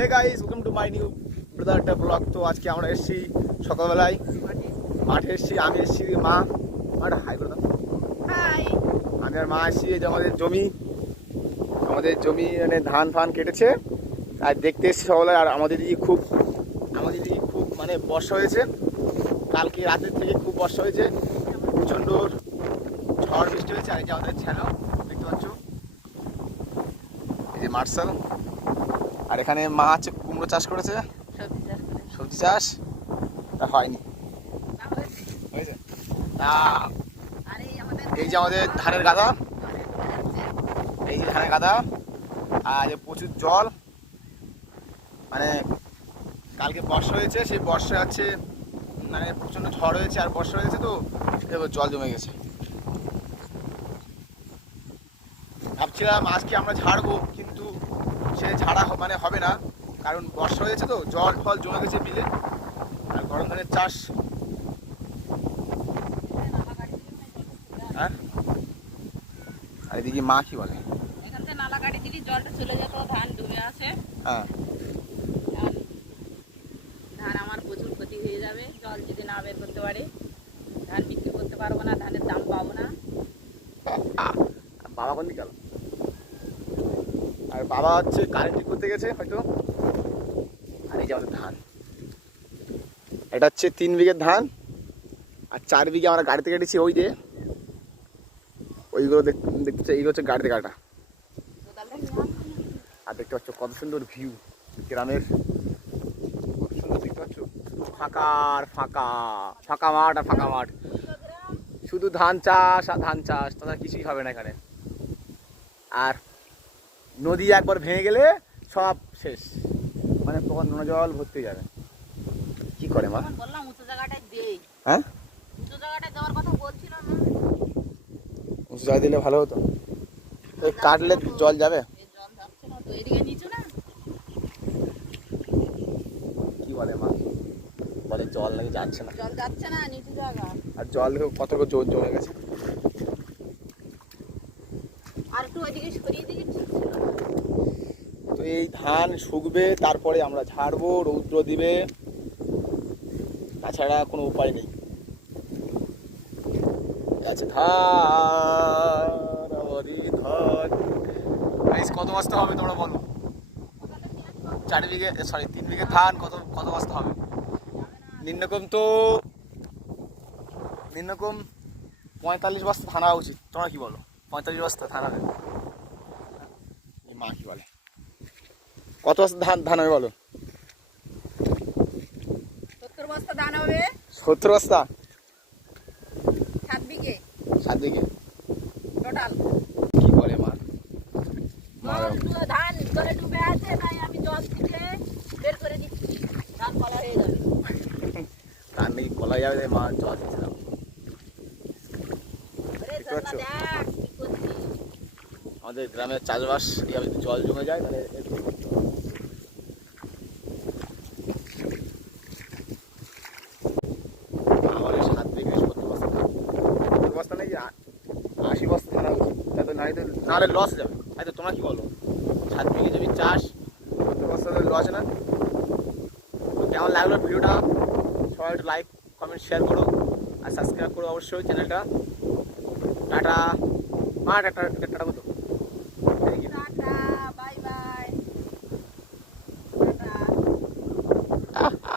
Hey guys, welcome to my new brother blog. তো আজকে আমরা এসেছি সকালবেলায় মাঠে এসেছি। আমি এসেছি, মা মাঠ হাই করে দাও। হাই। আমি আর মা এসেছি। এই যে আমাদের জমি মানে ধান ফান কেটেছে আর দেখতে এসেছি সকালে। আর আমাদের দিকে খুব মানে বর্ষা হয়েছে। কালকে রাতের থেকে খুব বর্ষা হয়েছে, প্রচণ্ড ঝড় বৃষ্টি হয়েছে। আর এই যে আমাদের ছেলে দেখতে পাচ্ছ, এই যে মার্শাল। আর এখানে মা হচ্ছে কুমড়ো চাষ করেছে, সবজি চাষ। তা হয়নি, হয়েছে। তা এই যে আমাদের ধানের গাদা, এই যে ধানের গাদা, আর প্রচুর জল। মানে কালকে বর্ষা হয়েছে, সেই বর্ষা হচ্ছে মানে প্রচণ্ড ঝড় হয়েছে আর বর্ষা হয়েছে, তো এবার জল জমে গেছে। ভাবছিলাম আজকে আমরা ঝাড়বো, কিন্তু সে ঝাড়া মানে হবে না, কারণ বর্ষা হয়েছে তো জল ফল জমে গেছে বিলে। আর গরম ধানের চাষ, হ্যাঁ। আর এদিকে মা কি বলে, এখান থেকে নালা কাটি দিলি জলটা চলে যেত, ধান ডুবে আসে। হ্যাঁ, ধান আমার প্রচুর ক্ষতি হয়ে যাবে জল যদি না বের করতে পারি। ধান বিক্রি করতে পারবো না, ধানের দাম পাবো না। বাবা কোন দিকে গেল? আর বাবা হচ্ছে কারেন্ট ঠিক করতে গেছে হয়তো। আর এই যে আমাদের ধান, এটা হচ্ছে 3 বিঘের ধান, আর 4 বিঘে আমরা গাড়িতে কেটেছি। ওই যে ওইগুলো দেখতে, এইগুলো হচ্ছে গাড়িতে কাটা। আর দেখতে পাচ্ছ কত সুন্দর ভিউ গ্রামের, কত সুন্দর দেখতে পাচ্ছ। ফাঁকা আর ফাঁকা, ফাঁকা মাঠ আর ফাঁকা মাঠ, শুধু ধান চাষ আর ধান চাষ, তাছাড়া কিছুই হবে না এখানে। আর নদী একবার ভেঙে গেলে সব শেষ, মানে তখন নোনা জল ভর্তি যাবে। কি করে মা? বললাম উঁচু জায়গাটায় দেই। হ্যাঁ, উঁচু জায়গাটায় দেওয়ার কথা বলছিলাম না। উঁচু জায়গা দিলে ভালো হতো, এই কাটলে জল যাবে। এই জল যাচ্ছে না তো, এদিকে নিচু না। কি বলে মা? বলে জল নাকি যাচ্ছে না, জল যাচ্ছে না, নিচু জায়গা। আর জল কত জোর জমে গেছে। আর একটু ওইদিকে সরিয়ে দিকে ঠিক ছিল। তো এই ধান শুকবে, তারপরে আমরা ঝাড়বো, রৌদ্র দিবে, তাছাড়া কোনো উপায় নেই। আছে ধান, আমারই ধান। কত বস্তা হবে তোমরা বলো? 3 বিঘে ধান কত বস্তা হবে? নিম্নকম 45 বস্তা ধান হওয়া উচিত। তোমরা কি বলো? 45 বস্তা ধান হবে? মা কি বলে, কত বস্তা ধান হবে বলো? 70 বস্তা ধান হবে। 70 বস্তা? 7 বিঘে 7 বিঘে টোটাল। কি করে মা? ধান জলে ডুবে আছে, তাই আমি জল থেকে বের করে দিচ্ছি, ধান কলা হয়ে যাবে। ধান নাকি কলা যাবে, মা জল দিচ্ছিলাম। আমাদের গ্রামের চাষবাস এইভাবে যদি জল জমে যায় তাহলে আমাদের 7 বিঘে 70 বস্তা ধান, 70 বস্তা নাকি 80 বস্তা ধান উচিত, তাতে নাহলে লস যাবে। তাই তো তোমরা কি বলো? 7 বিঘে জমি চাষ, 70 বস্তা লস না? তো কেমন লাগলো ভিডিওটা? সবাই একটু লাইক কমেন্ট শেয়ার করো আর সাবস্ক্রাইব করো অবশ্যই চ্যানেলটা। টাটা মা, টাটা মতো। Tata, bye bye. টাটা।